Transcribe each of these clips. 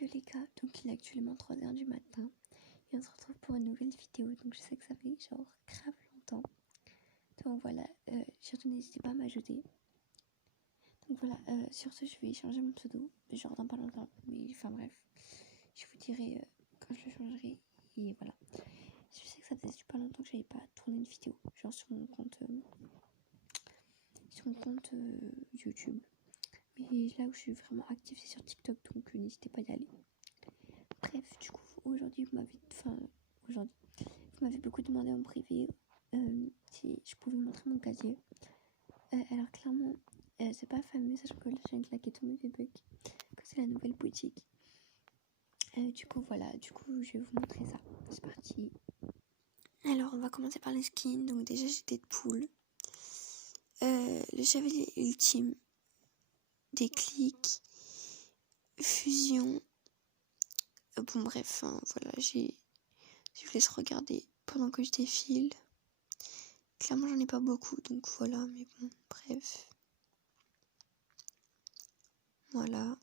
Yo les gars, donc il est actuellement 3h du matin et on se retrouve pour une nouvelle vidéo. Donc je sais que ça fait genre grave longtemps. Donc voilà, surtout n'hésitez pas à m'ajouter. Donc voilà, sur ce je vais changer mon pseudo, genre dans pas longtemps. Mais enfin bref, je vous dirai quand je le changerai. Et voilà, je sais que ça faisait super longtemps que j'avais pas tourné une vidéo, genre sur mon compte YouTube. Mais là où je suis vraiment active c'est sur TikTok, donc n'hésitez pas à y aller. Bref, du coup, aujourd'hui, vous m'avez beaucoup demandé en privé si je pouvais montrer mon casier. Alors clairement, c'est pas fameux, sachant que là, je viens de claquer tous mes bugs, que c'est la nouvelle boutique. Du coup, voilà, je vais vous montrer ça. C'est parti. Alors, on va commencer par les skins. Donc déjà, j'ai Deadpool, le chevalier ultime, déclic, fusion. Bon bref, voilà, je vous laisse regarder pendant que je défile. Clairement, j'en ai pas beaucoup, donc voilà, mais bon, bref. Voilà.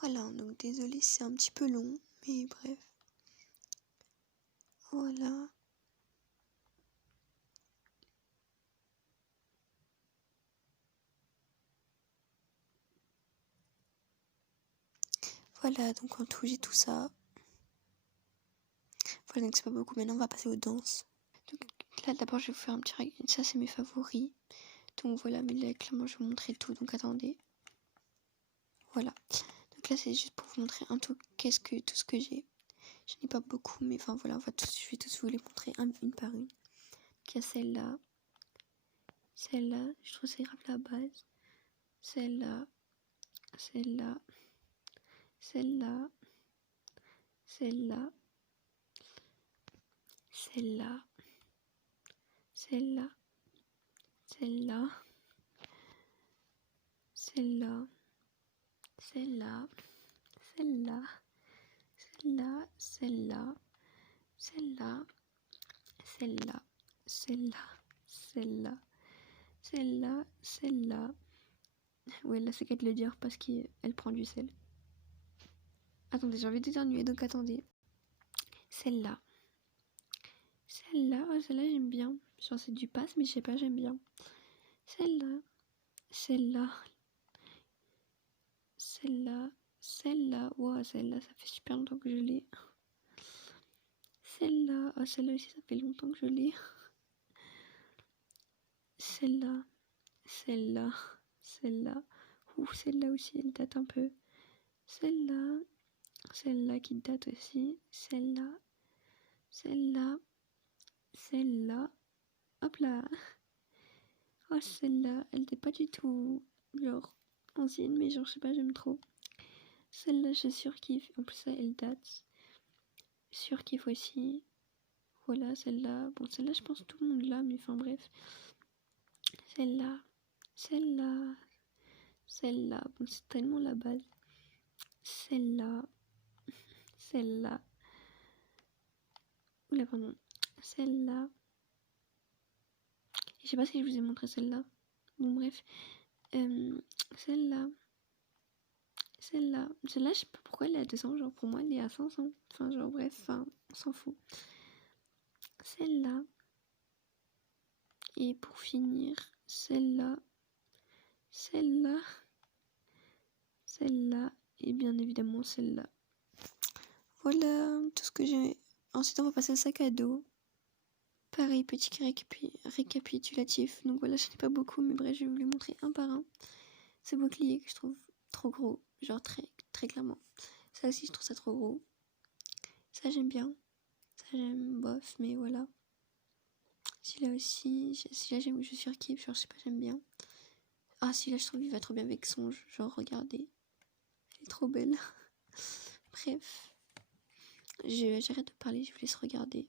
Voilà, donc désolé, c'est un petit peu long, mais bref. Voilà. Voilà, donc en tout, j'ai tout ça. Voilà, donc c'est pas beaucoup. Maintenant, on va passer aux danses. Donc là, d'abord, je vais vous faire un petit... Ça, c'est mes favoris. Donc voilà, mais là, clairement, je vais vous montrer tout. Donc attendez. Voilà. Donc là, c'est juste pour vous montrer tout ce que j'ai. Je n'ai pas beaucoup, mais enfin voilà, je vais tous vous les montrer une par une. Donc il y a celle-là. Celle-là, je trouve c'est grave la base. Celle-là. Celle-là. Celle-là. Celle-là. Celle-là. Celle-là. Celle-là. Celle-là. Celle-là. Celle-là. Celle-là. Celle-là. Celle-là. Celle-là. Celle-là. Celle-là. Celle-là. Celle-là. Ouais, là c'est qu'à de le dire parce qu'elle prend du sel. Attendez, j'ai envie d'éternuer, donc attendez. Celle-là. Celle-là, oh, celle-là j'aime bien. Genre c'est du passe, mais je sais pas, j'aime bien. Celle-là. Celle-là. Celle-là. Celle-là. Wow, celle-là, ça fait super longtemps que je l'ai. Celle-là. Oh, celle-là aussi, ça fait longtemps que je l'ai. Celle-là. Celle-là. Celle-là. Ouh, celle-là aussi, elle date un peu. Celle-là. Celle-là qui date aussi. Celle-là. Celle-là. Celle-là. Hop là. Oh, celle-là, elle n'est pas du tout, genre, ancienne, mais genre, je sais pas, j'aime trop. Celle-là, je surkiffe. En plus, ça, elle date. Surkiffe aussi. Voilà, celle-là. Bon, celle-là, je pense que tout le monde l'a, mais enfin, bref. Celle-là. Celle-là. Celle-là. Bon, c'est tellement la base. Celle-là. Celle-là. Oula, pardon. Celle-là. Je sais pas si je vous ai montré celle-là. Bon, bref. Celle-là. Celle-là, je sais pas pourquoi elle est à 200, genre pour moi elle est à 500. Enfin, genre bref, on s'en fout. Celle-là. Et pour finir, celle-là. Celle-là. Celle-là. Et bien évidemment celle-là. Voilà tout ce que j'ai. Ensuite, on va passer au sac à dos. Pareil, petit récapitulatif. Donc voilà, je n'ai pas beaucoup, mais bref, je vais vous les montrer un par un. Ce bouclier que je trouve trop gros. Genre très, très clairement. Ça aussi, je trouve ça trop gros. Ça, j'aime bien. Ça, j'aime bof, mais voilà. Celui-là aussi. Celui-là, je surkiffe. Genre, je sais pas, j'aime bien. Ah, celui-là, je trouve il va trop bien avec Songe. Genre, regardez. Elle est trop belle. Bref. J'arrête de parler, je vous laisse regarder.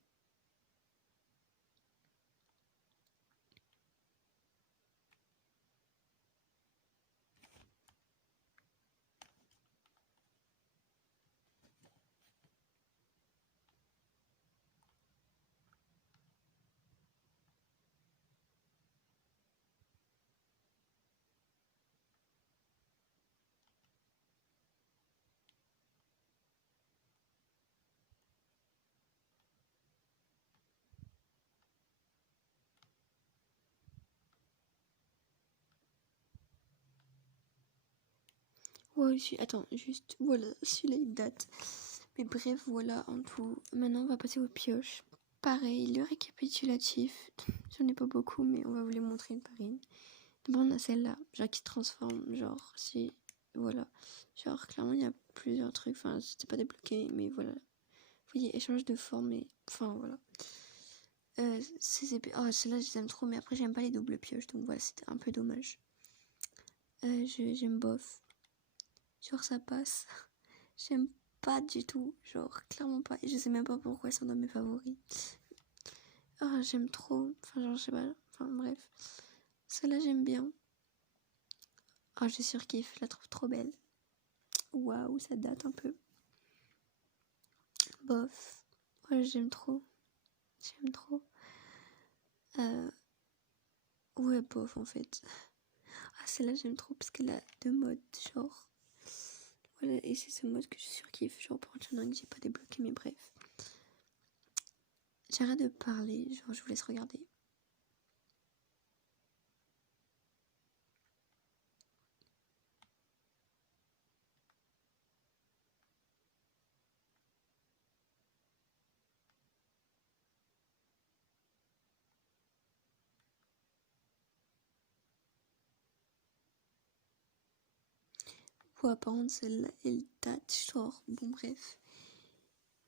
Ouais, attends, juste, voilà, celui-là il date. Mais bref, voilà, en tout. Maintenant, on va passer aux pioches. Pareil, le récapitulatif. J'en ai pas beaucoup, mais on va vous les montrer une par une. D'abord, on a celle-là, genre qui se transforme, genre, si, voilà. Genre, clairement, il y a plusieurs trucs. Enfin, c'était pas débloqué, mais voilà. Vous voyez, échange de forme, et enfin, voilà. Ces épées, oh, celles-là, je les aime trop, mais après, j'aime pas les doubles pioches, donc voilà, c'était un peu dommage. J'aime bof. Genre, ça passe. J'aime pas du tout, genre, clairement pas. Et je sais même pas pourquoi c'est un de mes favoris. Ah, j'aime trop. Enfin, genre, je sais pas. Enfin, bref. Celle-là, j'aime bien. Ah, je surkiffe, je la trouve trop belle. Waouh, ça date un peu. Bof. Ouais, j'aime trop. J'aime trop. Ouais, bof, en fait. Ah, celle-là, j'aime trop parce qu'elle a deux modes, genre. Voilà, et c'est ce mode que je surkiffe. Genre, pour un que j'ai pas débloqué, mais bref. J'arrête de parler, genre, je vous laisse regarder. Ouais, par contre, celle-là, elle date, genre, bon, bref.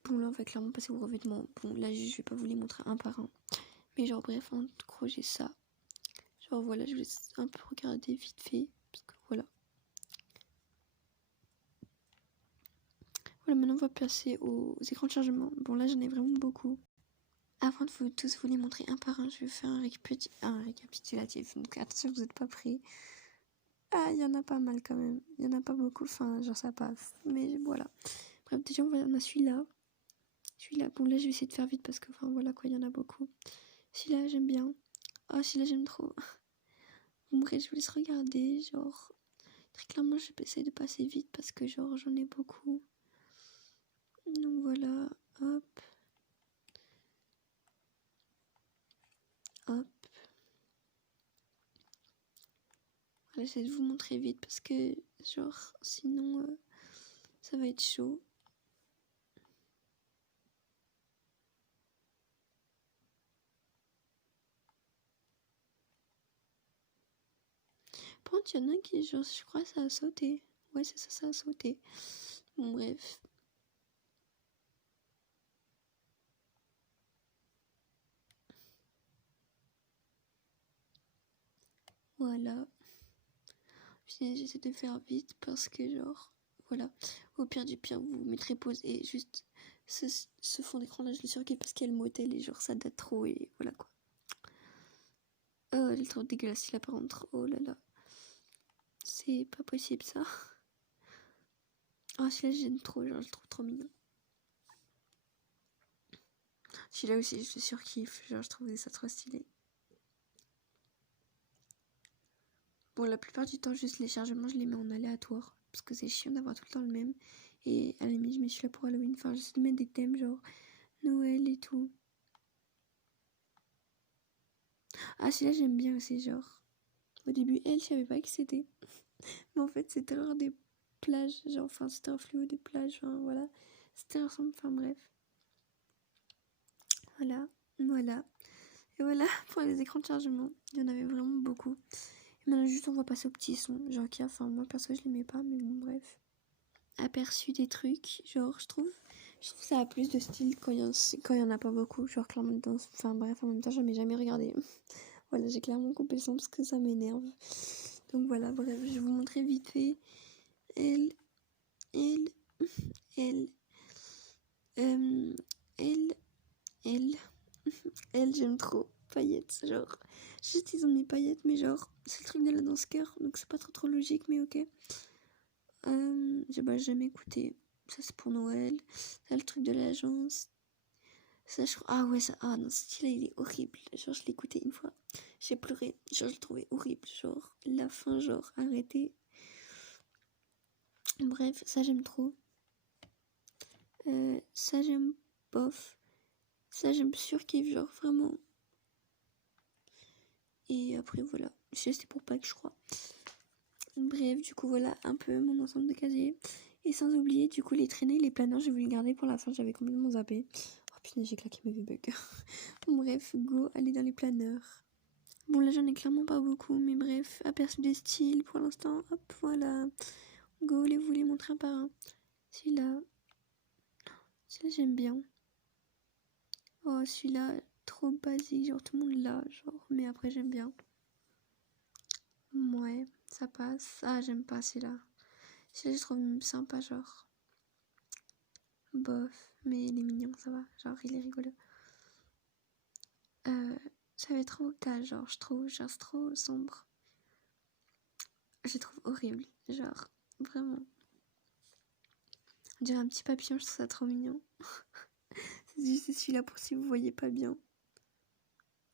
Bon, là, on va clairement passer au revêtement. Bon, là, je vais pas vous les montrer un par un. Mais genre, bref, en gros, j'ai ça. Genre, voilà, je vous laisse un peu regarder vite fait. Parce que voilà. Voilà, maintenant, on va passer aux écrans de chargement. Bon, là, j'en ai vraiment beaucoup. Avant de vous tous vous les montrer un par un, je vais faire un récapitulatif. Donc, attention, vous n'êtes pas prêts. Ah, il y en a pas mal quand même. Il y en a pas beaucoup. Enfin, genre, ça passe. Mais voilà. Bref, déjà, on a celui-là. Celui-là, bon, là, je vais essayer de faire vite parce que, enfin, voilà quoi, il y en a beaucoup. Celui-là, j'aime bien. Ah, celui-là, j'aime trop. Bon, bref, je vous laisse regarder. Genre, très clairement, je vais essayer de passer vite parce que, genre, j'en ai beaucoup. Donc, voilà. Hop. Hop. Voilà, j'essaie de vous montrer vite parce que, genre, sinon, ça va être chaud. Par contre, il y en a qui, genre, je crois que ça a sauté. Ouais, c'est ça, ça a sauté. Bon, bref. Voilà. J'essaie de faire vite parce que, genre, voilà. Au pire du pire, vous mettrez pause et juste ce fond d'écran là, je le surkiffe parce qu'il y a le motel et genre, ça date trop et voilà quoi. Oh, elle est trop dégueulasse là par contre. Oh là là. C'est pas possible ça. Oh, celui-là, j'aime trop, genre, je le trouve trop mignon. Celui-là aussi, je le surkiffe, genre, je trouve ça trop stylé. Bon, la plupart du temps, juste les chargements, je les mets en aléatoire parce que c'est chiant d'avoir tout le temps le même. Et à la limite, je mets celui-là pour Halloween. Enfin, j'essaie de mettre des thèmes genre Noël et tout. Ah, celui-là, j'aime bien aussi, genre. Au début, je savais pas qui c'était. Mais en fait, c'était genre des plages, genre, enfin, c'était un fluo des plages, enfin, voilà. C'était ensemble, enfin, bref. Voilà, voilà. Et voilà pour les écrans de chargement. Il y en avait vraiment beaucoup. Et maintenant, juste, on va passer aux petits sons. Genre, qui, enfin, moi, perso, je les mets pas, mais bon, bref. Aperçu des trucs, genre, je trouve ça a plus de style quand il y en a pas beaucoup. Genre, clairement, enfin, bref, en même temps, j'en ai jamais regardé. Voilà, j'ai clairement coupé le son parce que ça m'énerve. Donc voilà, bref, je vais vous montrer vite fait. Elle, elle, elle, elle, elle, elle, j'aime trop. Paillettes, genre. Juste, ils ont mis paillettes, mais genre, c'est le truc de la danse cœur, donc c'est pas trop logique, mais ok. J'ai jamais écouté. Ça, c'est pour Noël. Ça, le truc de l'agence. Ça, je crois. Ah ouais, ça. Ah non, ce style-là, il est horrible. Genre, je l'ai écouté une fois. J'ai pleuré. Genre, je le trouvais horrible. Genre, la fin, genre, arrêtez. Bref, ça, j'aime trop. Ça, j'aime bof. Ça, j'aime surkiff, genre, vraiment. Et après, voilà. C'était pour Pâques, je crois. Bref, du coup, voilà un peu mon ensemble de casiers. Et sans oublier, du coup, les traînées, les planeurs, j'ai voulu garder pour la fin, j'avais complètement zappé. Oh putain, j'ai claqué mes V-Bucks. Bref, go, aller dans les planeurs. Bon, là, j'en ai clairement pas beaucoup, mais bref, aperçu des styles pour l'instant. Hop, voilà. Go, vous les montrer un par un. Celui-là, j'aime bien. Oh, celui-là, trop basique, genre tout le monde l'a, genre, mais après, j'aime bien. Ouais, ça passe. Ah, j'aime pas celui-là. Celui-là, je trouve sympa, genre. Bof, mais il est mignon, ça va. Genre, il est rigolo. Ça va être trop cash, genre, je trouve. Genre, c'est trop sombre. Je trouve horrible. Genre, vraiment. On dirait un petit papillon, je trouve ça trop mignon. C'est juste celui-là pour si vous voyez pas bien.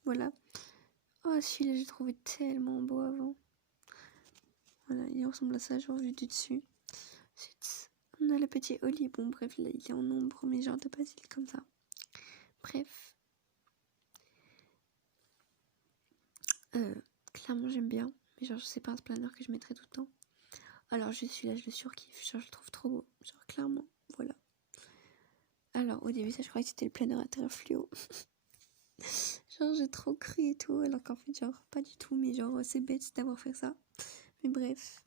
Voilà. Oh, celui-là, j'ai trouvé tellement beau avant. Voilà, il ressemble à ça, genre, vu du dessus. Ensuite, on a le petit Oli. Bon, bref, là, il est en ombre, mais genre de basile comme ça. Bref. Clairement, j'aime bien. Mais genre, c'est pas un planner que je mettrais tout le temps. Alors, je suis là, je le surkiffe. Genre, je le trouve trop beau. Genre, clairement, voilà. Alors, au début, ça, je croyais que c'était le planner intérieur fluo. Genre, j'ai trop cru et tout. Alors qu'en fait, genre, pas du tout. Mais genre, c'est bête d'avoir fait ça. Mais bref.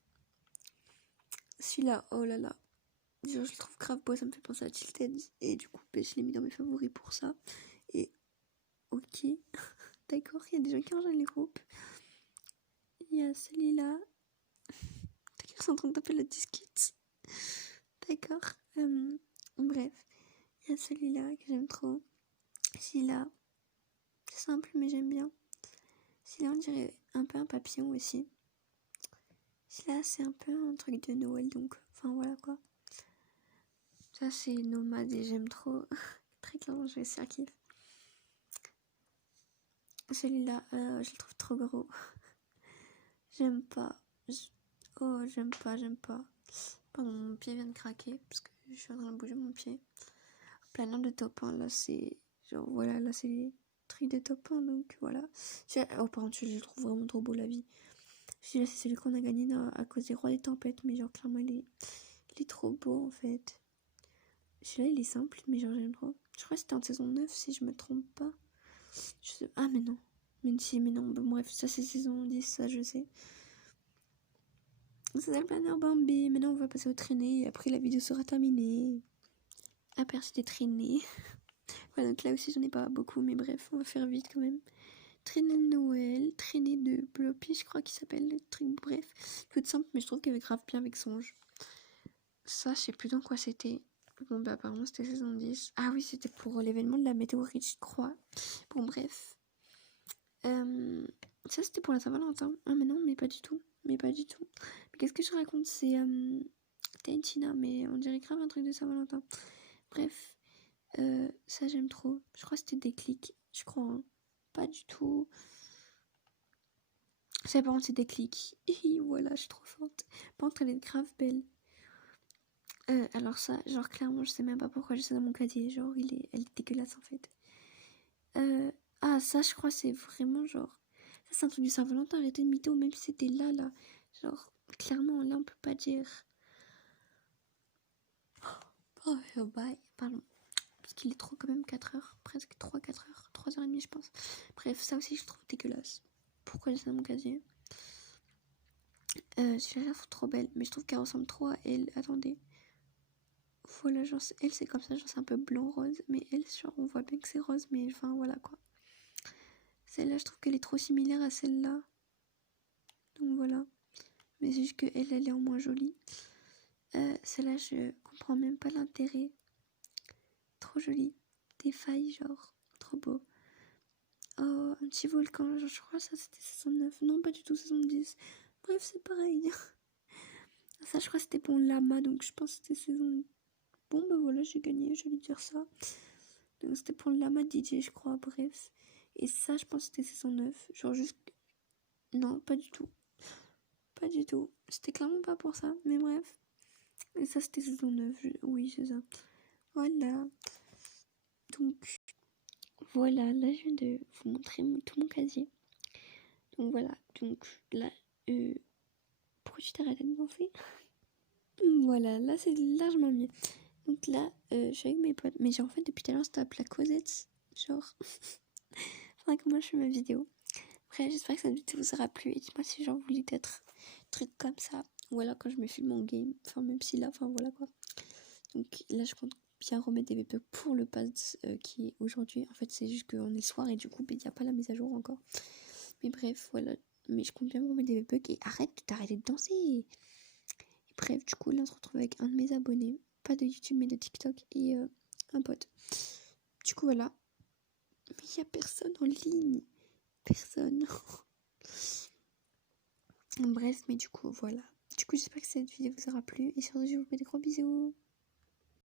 Celui-là, oh là là. Genre, je le trouve grave beau. Ça me fait penser à Tilted. Et du coup, je l'ai mis dans mes favoris pour ça. Et, ok. D'accord, il y a des gens qui rangent les groupes. Il y a celui-là. Ils sont en train de taper la disquette. D'accord. Bref. Il y a celui-là que j'aime trop. Celui-là. C'est simple, mais j'aime bien. Celui-là, on dirait un peu un papillon aussi. Celui-là, c'est un peu un truc de Noël, donc. Enfin, voilà quoi. Ça, c'est nomade et j'aime trop. Très clairement, je vais surkiffe. Celui-là, je le trouve trop gros. J'aime pas. Oh, j'aime pas. Pardon, mon pied vient de craquer parce que je suis en train de bouger mon pied. Planeur de top 1, là, c'est. Genre, voilà, là, c'est les trucs de top 1, donc voilà. Oh, par contre, je le trouve vraiment trop beau, la vie. Celui-là, c'est celui qu'on a gagné à cause des rois des tempêtes, mais genre, clairement, il est trop beau, en fait. Celui-là, il est simple, mais genre, j'aime trop. Je crois que c'était en saison 9, si je me trompe pas. Ah, mais non. Mais non, bon, bref, ça, c'est saison 10, ça, je sais. C'est ça le planeur Bambi. Maintenant, on va passer aux traînées, et après, la vidéo sera terminée. Aperçu des traînées. Voilà, donc là aussi, j'en ai pas beaucoup, mais bref, on va faire vite quand même. Traînée de Noël, traînée de Bloppy, je crois qu'il s'appelle, le truc, bref. Tout simple, mais je trouve qu'elle est grave bien avec Songe. Ça, je sais plus dans quoi c'était. Bon, bah, apparemment, c'était saison 10. Ah oui, c'était pour l'événement de la météorite, je crois. Bon, bref. Ça, c'était pour la Saint-Valentin. Ah, mais non, mais pas du tout. Mais qu'est-ce que je raconte? C'est Tentina, mais on dirait grave un truc de Saint-Valentin. Bref. Ça, j'aime trop. Je crois que c'était Déclic. Je crois, hein. Pas du tout. Je sais pas, c'est Déclic. Voilà, je suis trop forte. Par contre, elle est grave belle. Alors ça, genre clairement, je sais même pas pourquoi je sais dans mon casier. Genre, elle est dégueulasse en fait. Ah, ça, je crois, c'est vraiment genre. Ça, c'est un truc du Saint-Valentin. Arrêtez de mytho, même si c'était là. Genre, clairement, là, on peut pas dire. Oh, bye. Pardon. Parce qu'il est trop quand même 4 heures. Presque 3-4 heures. 3h30, je pense. Bref, ça aussi, je trouve dégueulasse. Pourquoi j'ai ça dans mon casier? Celui-là, je trouve trop belle. Mais je trouve qu'elle ressemble trop à elle. Attendez. Voilà, genre, elle, c'est comme ça. Genre, c'est un peu blanc-rose. Mais elle, genre, on voit bien que c'est rose. Mais enfin, voilà quoi. Celle-là, je trouve qu'elle est trop similaire à celle-là. Donc voilà. Mais c'est juste qu'elle, elle est en moins jolie. Celle-là, je comprends même pas l'intérêt. Trop jolie. Des failles, genre. Trop beau. Oh, un petit volcan. Genre, je crois que ça, c'était saison 9. Non, pas du tout, saison 10. Bref, c'est pareil. Ça, je crois que c'était pour Lama. Donc, je pense que c'était saison. Bon, bah voilà, j'ai gagné. Je vais lui dire ça. Donc, c'était pour Lama DJ, je crois. Bref. Et ça, je pense que c'était saison 9. Genre, juste. Non, pas du tout. Pas du tout. C'était clairement pas pour ça. Mais bref. Et ça, c'était saison 9. Oui, c'est ça. Voilà. Donc, voilà. Là, je viens de vous montrer tout mon casier. Donc, voilà. Donc, là, pourquoi tu t'es arrêté de danser? Voilà, là c'est largement mieux. Donc là, je suis avec mes potes, mais genre en fait depuis tout à l'heure, stop la causette, genre, enfin comment je fais ma vidéo. Après, j'espère que cette vidéo vous aura plu, et dites-moi si genre vous voulez d'autres trucs comme ça, ou alors quand je me filme en game, enfin même si là, enfin voilà quoi. Donc là, je compte bien remettre des VP pour le pass qui est aujourd'hui. En fait, c'est juste qu'on est le soir et du coup, il n'y a pas la mise à jour encore. Mais bref, voilà. Mais je compte bien me remettre des VP et arrête de t'arrêter de danser. Et bref, du coup, là, on se retrouve avec un de mes abonnés. Pas de YouTube, mais de TikTok et un pote. Du coup, voilà. Mais il n'y a personne en ligne. Personne. Bref, mais du coup, voilà. Du coup, j'espère que cette vidéo vous aura plu. Et surtout, je vous fais des gros bisous.